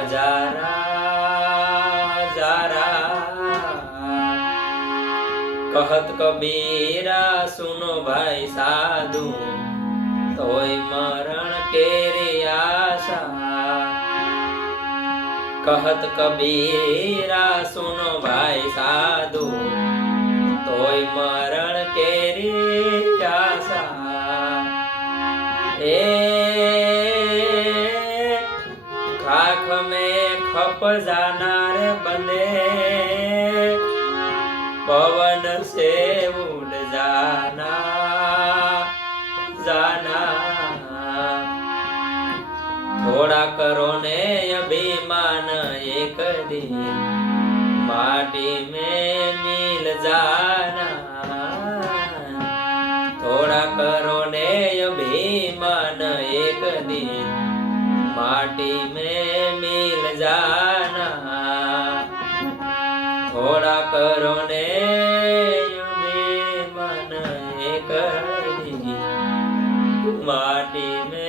हजारा हजारा। कहत कबीरा सुनो भाई साधु, तोय मरण केरी आशा। कहत कबीरा सुनो भाई साधु, तोय मरण केरी आशा। खाख में खप जानार बने, पवन से उड़ जाना जाना। थोड़ा करो ने अभिमान एक दिन, माटी में मिल जाना। थोड़ा करो ने अभिमान एक दिन, माटी में मिल जाना। थोड़ा करो ने अभिमान एक दिन, माटी में